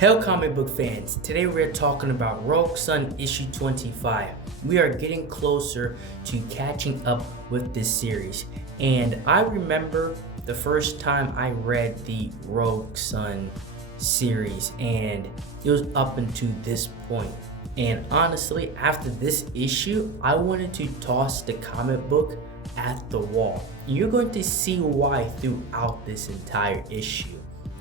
Hello comic book fans, today we're talking about Rogue Sun issue 25. We are getting closer to catching up with this series, and I remember the first time I read the Rogue Sun series, and it was up until this point. And honestly, after this issue, I wanted to toss the comic book at the wall. You're going to see why throughout this entire issue.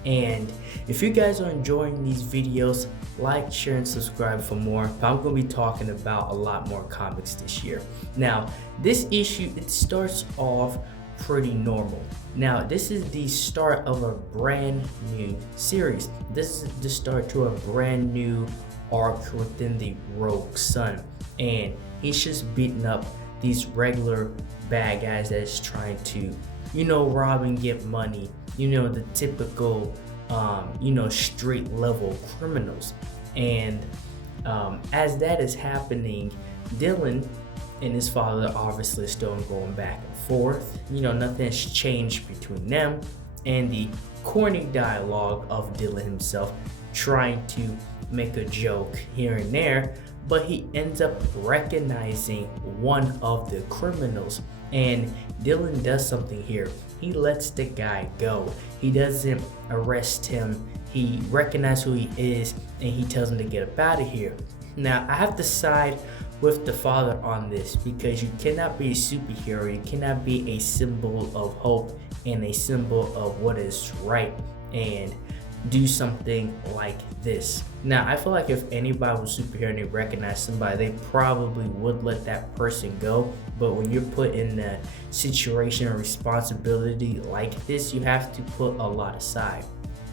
And if you guys are enjoying these videos, like, share, and subscribe for more. I'm going to be talking about a lot more comics this year. Now, this issue, it starts off pretty normal. Now, this is the start of a brand new series. This is the start to a brand new arc within the Rogue Sun. And he's just beating up these regular bad guys that's trying to, rob and get money. The typical, street level criminals. And as that is happening, Dylan and his father obviously still going back and forth. Nothing's changed between them. And the corny dialogue of Dylan himself trying to make a joke here and there, but he ends up recognizing one of the criminals. And Dylan does something here. He lets the guy go. He doesn't arrest him. He recognizes who he is, and he tells him to get up out of here. Now, I have to side with the father on this, because you cannot be a superhero. You cannot be a symbol of hope and a symbol of what is right and do something like this. Now, I feel like if anybody was a superhero and they recognize somebody, they probably would let that person go. But when you're put in a situation or responsibility like this, you have to put a lot aside.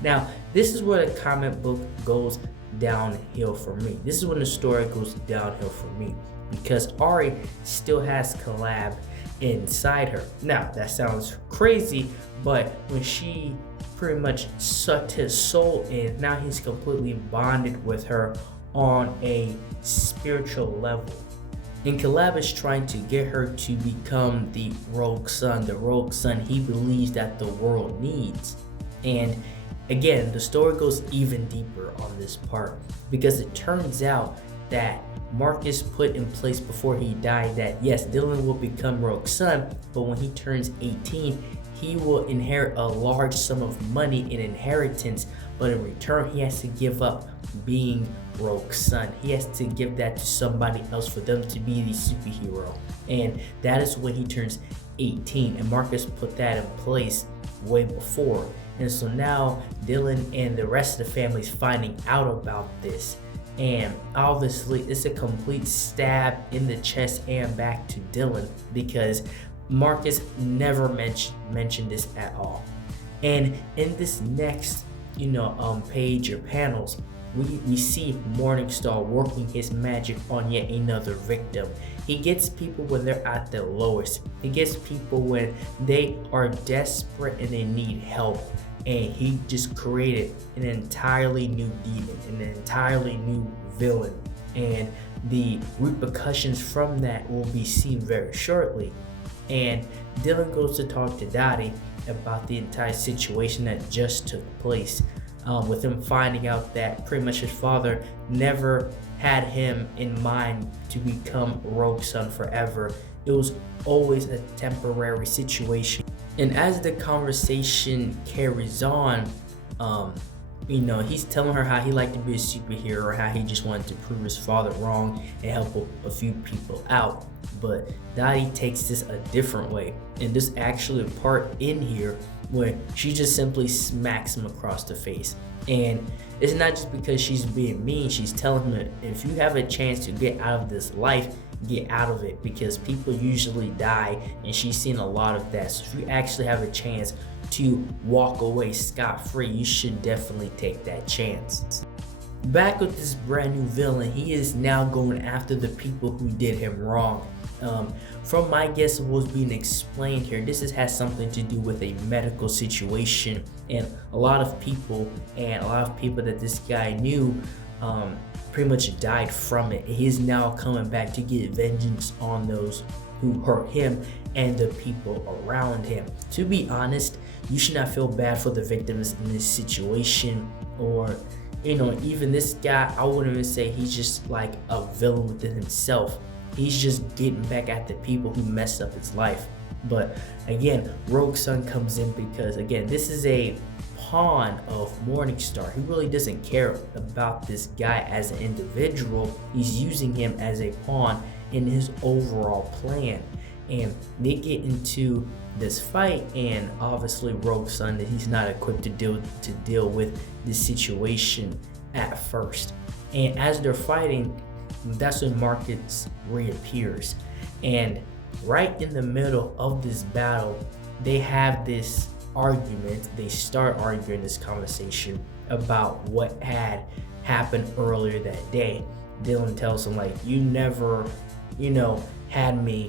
Now, this is where the comic book goes downhill for me. This is when the story goes downhill for me, because Ari still has Collab inside her. Now, that sounds crazy, but when she pretty much sucked his soul in, now he's completely bonded with her on a spiritual level. And Collab is trying to get her to become the Rogue Sun he believes that the world needs. And again, the story goes even deeper on this part, because it turns out that Marcus put in place before he died that yes, Dylan will become Rogue Sun, but when he turns 18, he will inherit a large sum of money in inheritance, but in return, he has to give up being Rogue Sun. He has to give that to somebody else for them to be the superhero. And that is when he turns 18, and Marcus put that in place way before. And so now Dylan and the rest of the family is finding out about this. And obviously, it's a complete stab in the chest and back to Dylan, because Marcus never mentioned this at all. And in this next, page or panels, we see Morningstar working his magic on yet another victim. He gets people when they're at their lowest. He gets people when they are desperate and they need help. And he just created an entirely new demon, an entirely new villain. And the repercussions from that will be seen very shortly. And Dylan goes to talk to Dottie about the entire situation that just took place, with him finding out that pretty much his father never had him in mind to become Rogue Sun forever. It was always a temporary situation. And as the conversation carries on, he's telling her how he liked to be a superhero, how he just wanted to prove his father wrong and help a few people out. But Dottie takes this a different way. And there's actually a part in here where she just simply smacks him across the face. And it's not just because she's being mean. She's telling him that if you have a chance to get out of this life, get out of it, because people usually die, and she's seen a lot of that. So if you actually have a chance to walk away scot-free, you should definitely take that chance. Back with this brand new villain, he is now going after the people who did him wrong. From my guess of what's being explained here, this has something to do with a medical situation, and a lot of people that this guy knew pretty much died from it. He's now coming back to get vengeance on those who hurt him and the people around him. To be honest, you should not feel bad for the victims in this situation, or even this guy, I wouldn't even say he's just like a villain within himself. He's just getting back at the people who messed up his life. But again, Rogue Sun comes in because, again, this is a pawn of Morningstar. He really doesn't care about this guy as an individual. He's using him as a pawn in his overall plan. And they get into this fight, and obviously Rogue Sun, that he's not equipped to deal with this situation at first. And as they're fighting, that's when Marcus reappears. And right in the middle of this battle, they have this argument. They start arguing this conversation about what had happened earlier that day. Dylan tells him, like, you never, had me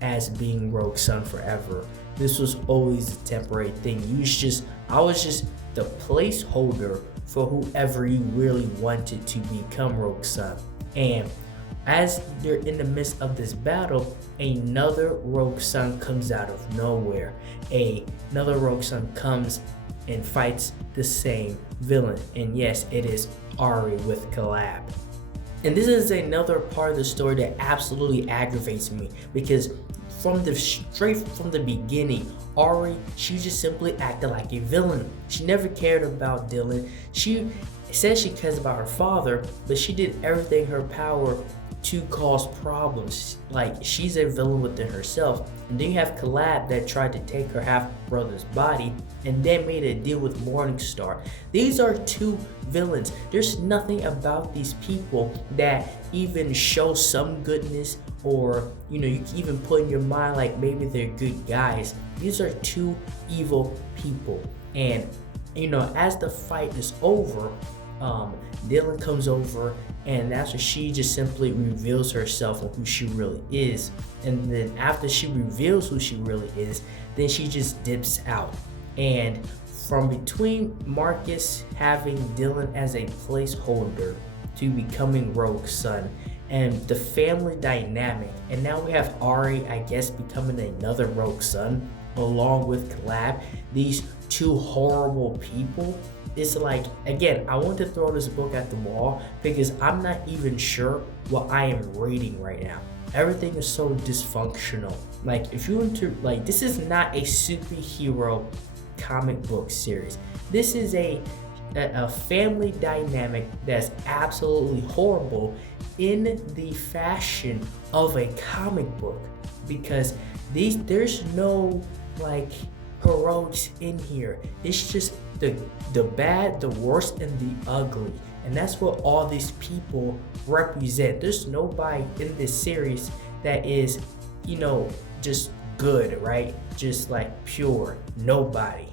as being Rogue Sun forever. This was always a temporary thing. I was just the placeholder for whoever you really wanted to become Rogue Sun. And as they're in the midst of this battle, another Rogue Sun comes out of nowhere. Another Rogue Sun comes and fights the same villain. And yes, it is Ahri with Calab. And this is another part of the story that absolutely aggravates me, because straight from the beginning, Ahri, she just simply acted like a villain. She never cared about Dylan. She says she cares about her father, but she did everything in her power to cause problems. Like, she's a villain within herself. And then you have Calab that tried to take her half-brother's body and then made a deal with Morningstar. These are two villains. There's nothing about these people that even show some goodness, or you can even put in your mind like maybe they're good guys. These are two evil people. And as the fight is over, Dylan comes over, and that's when she just simply reveals herself on who she really is. And then after she reveals who she really is, then she just dips out. And from between Marcus having Dylan as a placeholder to becoming Rogue Sun, and the family dynamic, and now we have Ahri, I guess, becoming another Rogue Sun along with Calab, these two horrible people. It's like, again, I want to throw this book at the wall because I'm not even sure what I am reading right now. Everything is so dysfunctional. Like, if you want to, this is not a superhero comic book series. This is a family dynamic that's absolutely horrible in the fashion of a comic book, because there's no heroics in here. It's just the bad, the worst, and the ugly. And that's what all these people represent. There's nobody in this series that is, just good, right? Just pure. Nobody.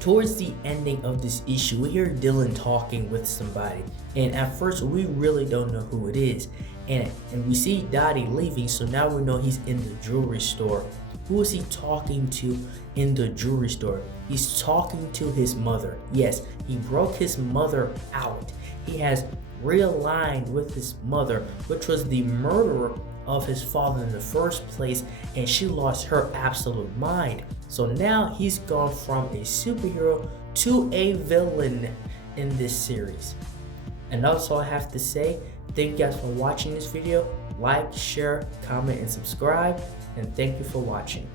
Towards the ending of this issue, we hear Dylan talking with somebody. And at first, we really don't know who it is. And we see Dottie leaving, so now we know he's in the jewelry store. Who is he talking to in the jewelry store? He's talking to his mother. Yes, he broke his mother out. He has realigned with his mother, which was the murderer of his father in the first place, and she lost her absolute mind. So now he's gone from a superhero to a villain in this series. And that's all I have to say. Thank you guys for watching this video. Like, share, comment, and subscribe. And thank you for watching.